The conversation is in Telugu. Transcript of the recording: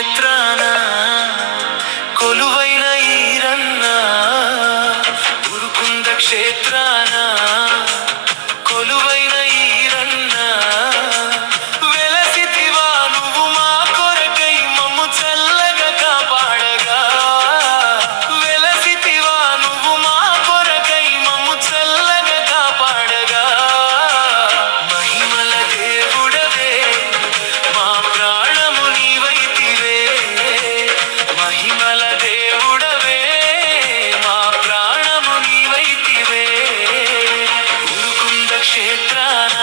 క్షేత్రాన కొలువైన ఈరన్న ఉరుకుంద క్షేత్రాన కొలువైన ఈరన్న వెలసితివా నువ్వు మా కొరకై మమ్ము చల్లగా కాపాడగా వెలసితివా నువ్వు మా కొరకై మమ్ము చల్లగా కాపాడగా మహిమల దేవుడవే మా ప్రాణము నీవైతివే మహిమల దేవుడవే మా ప్రాణము నీవైతివే ఉరుకుంద క్షేత్రాన